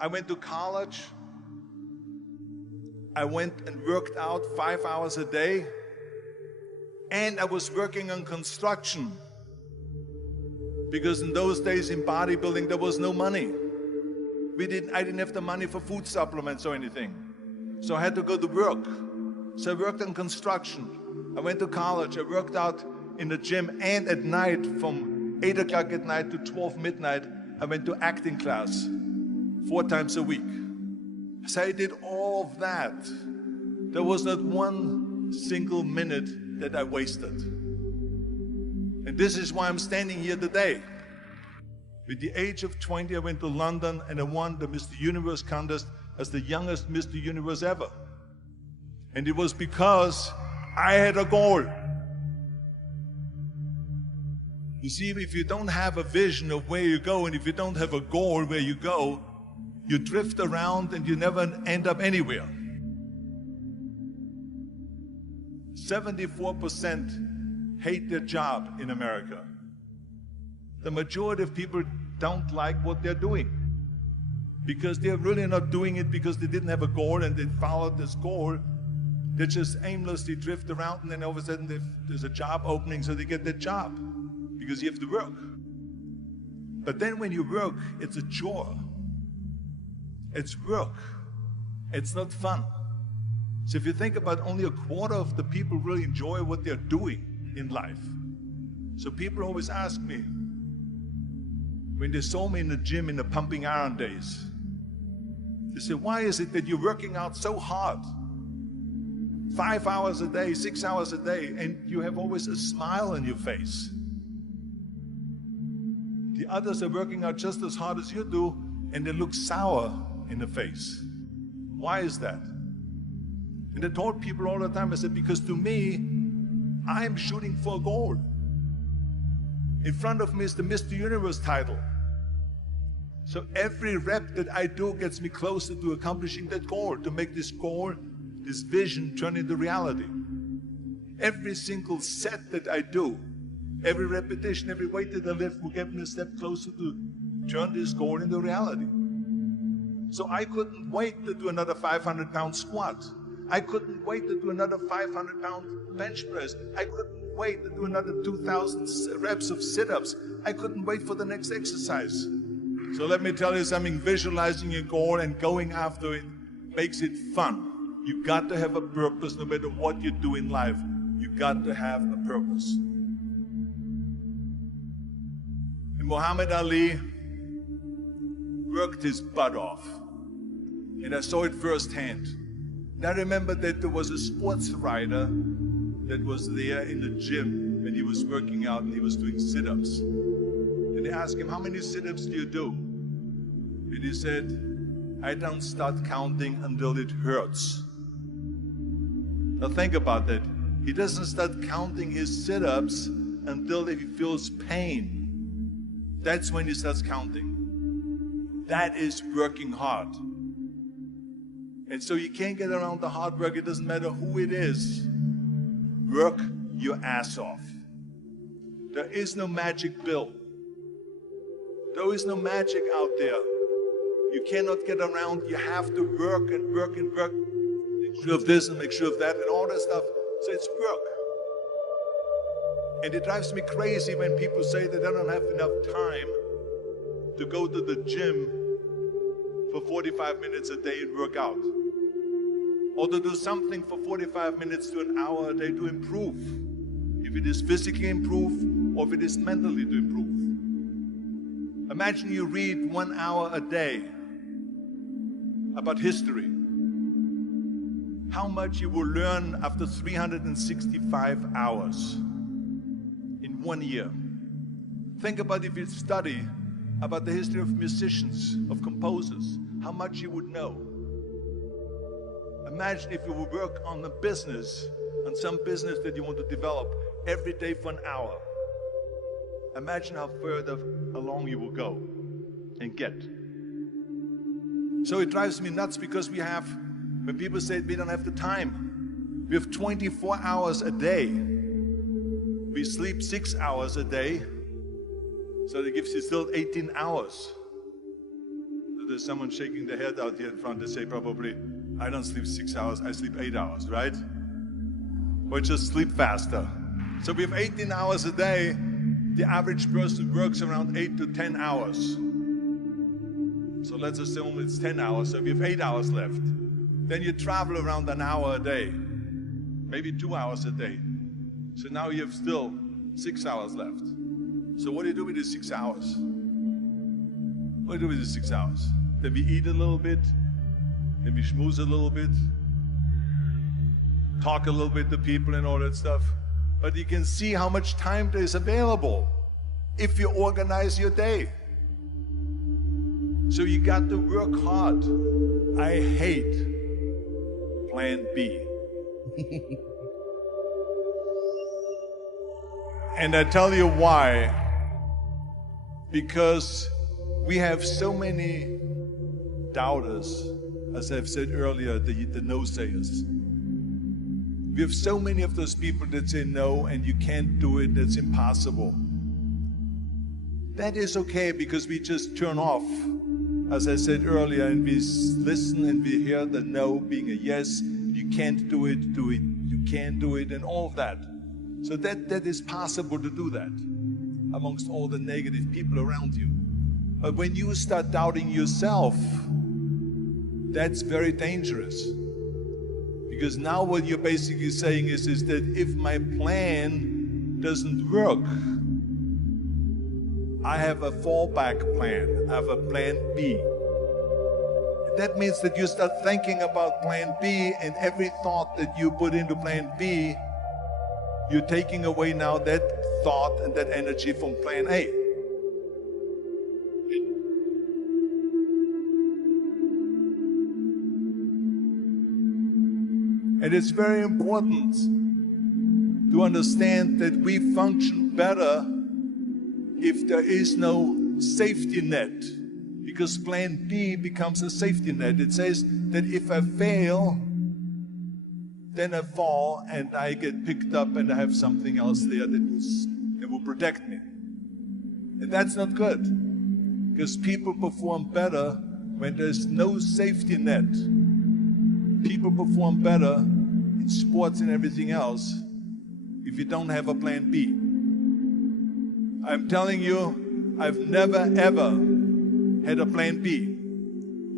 I went to college. I went and worked out 5 hours a day. And I was working on construction. Because in those days in bodybuilding, there was no money. I didn't have the money for food supplements or anything. So I had to go to work. So I worked on construction. I went to college. I worked out in the gym, and at night from 8 o'clock at night to 12 midnight, I went to acting class 4 times a week. So I did all of that. There was not one single minute that I wasted. And this is why I'm standing here today. With the age of 20, I went to London and I won the Mr. Universe contest as the youngest Mr. Universe ever. And it was because I had a goal. You see, if you don't have a vision of where you go, and if you don't have a goal where you go, you drift around and you never end up anywhere. 74% hate their job in America. The majority of people don't like what they're doing because they're really not doing it because they didn't have a goal and they followed this goal. They just aimlessly drift around, and then all of a sudden there's a job opening, so they get that job because you have to work. But then when you work, it's a chore. It's work. It's not fun. So if you think about, only a quarter of the people really enjoy what they're doing in life. So people always ask me, when they saw me in the gym in the pumping iron days, they say, why is it that you're working out so hard? 5 hours a day, 6 hours a day, and you have always a smile on your face. The others are working out just as hard as you do, and they look sour in the face. Why is that? And I told people all the time, I said, because to me, I'm shooting for a goal. In front of me is the Mr. Universe title. So every rep that I do gets me closer to accomplishing that goal, to make this goal, this vision, turn into reality. Every single set that I do, every repetition, every weight that I lift will get me a step closer to turn this goal into reality. So I couldn't wait to do another 500-pound squat. I couldn't wait to do another 500-pound bench press. I couldn't wait to do another 2,000 reps of sit-ups. I couldn't wait for the next exercise. So let me tell you something, visualizing your goal and going after it makes it fun. You got to have a purpose no matter what you do in life. You got to have a purpose. And Muhammad Ali worked his butt off. And I saw it firsthand. And I remember that there was a sports writer that was there in the gym when he was working out and he was doing sit-ups. And they asked him, how many sit-ups do you do? And he said, I don't start counting until it hurts. Now think about that. He doesn't start counting his sit-ups until he feels pain. That's when he starts counting. That is working hard. And so you can't get around the hard work. It doesn't matter who it is. Work your ass off. There is no magic pill. There is no magic out there. You cannot get around. You have to work and work and work. Make sure of this and make sure of that and all that stuff. So it's work. And it drives me crazy when people say that they don't have enough time to go to the gym for 45 minutes a day and work out. Or to do something for 45 minutes to an hour a day to improve. If it is physically improve or if it is mentally to improve. Imagine you read 1 hour a day about history. How much you will learn after 365 hours in 1 year. Think about if you study about the history of musicians, of composers, how much you would know. Imagine if you would work on a business, on some business that you want to develop every day for an hour. Imagine how further along you will go and get. So it drives me nuts because when people say we don't have the time, we have 24 hours a day. We sleep 6 hours a day, so that gives you still 18 hours. There's someone shaking their head out here in front. They say probably, I don't sleep 6 hours, I sleep 8 hours, right? Or just sleep faster. So we have 18 hours a day. The average person works around 8 to 10 hours. So let's assume it's 10 hours, so we have 8 hours left. Then you travel around an hour a day, maybe 2 hours a day. So now you have still 6 hours left. So what do you do with these 6 hours? What do you do with these 6 hours? Then we eat a little bit, then we schmooze a little bit, talk a little bit to people and all that stuff. But you can see how much time there is available if you organize your day. So you got to work hard. I hate plan B. And I tell you why. Because we have so many doubters, as I've said earlier, the NaySayers. We have so many of those people that say no and you can't do it, that's impossible. That is okay because we just turn off, as I said earlier, and we listen and we hear the no being a yes. You can't do it, you can't do it, and all of that. So that is possible to do that amongst all the negative people around you. But when you start doubting yourself, that's very dangerous. Because now what you're basically saying is that if my plan doesn't work, I have a fallback plan, I have a plan B. That means that you start thinking about plan B, and every thought that you put into plan B, you're taking away now that thought and that energy from plan A. And it's very important to understand that we function better if there is no safety net, because plan B becomes a safety net. It says that if I fail, then I fall and I get picked up and I have something else there that will protect me. And that's not good, because people perform better when there's no safety net. People perform better in sports and everything else if you don't have a plan B. I'm telling you, I've never ever had a plan B.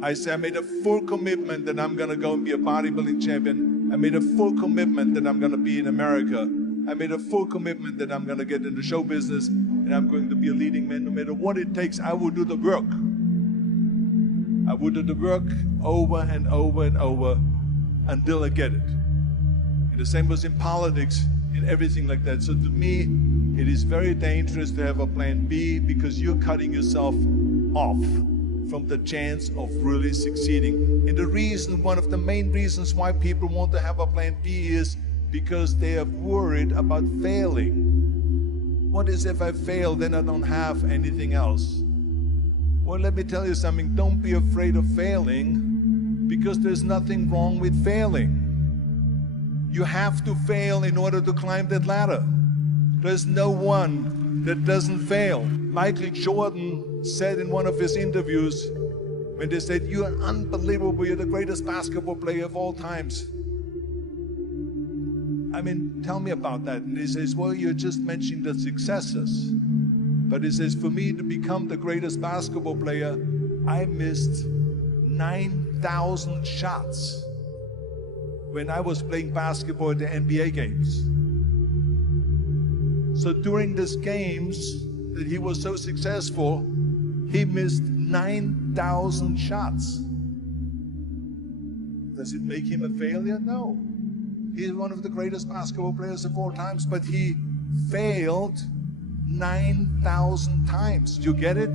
I say I made a full commitment that I'm gonna go and be a bodybuilding champion. I made a full commitment that I'm gonna be in America. I made a full commitment that I'm gonna get into show business and I'm going to be a leading man. No matter what it takes, I will do the work. I will do the work over and over and over until I get it. And the same was in politics and everything like that. So to me, it is very dangerous to have a plan B, because you're cutting yourself off from the chance of really succeeding. And the reason, one of the main reasons why people want to have a plan B is because they are worried about failing. What is if I fail, then I don't have anything else? Well, let me tell you something, don't be afraid of failing, because there's nothing wrong with failing. You have to fail in order to climb that ladder. There's no one that doesn't fail. Michael Jordan said in one of his interviews, when they said, "You're unbelievable, you're the greatest basketball player of all times." I mean, tell me about that. And he says, well, you're just mentioning the successes. But he says, for me to become the greatest basketball player, I missed 9,000 shots when I was playing basketball at the NBA games. So during these games that he was so successful, he missed 9,000 shots. Does it make him a failure? No. He's one of the greatest basketball players of all times, but he failed 9,000 times. Do you get it?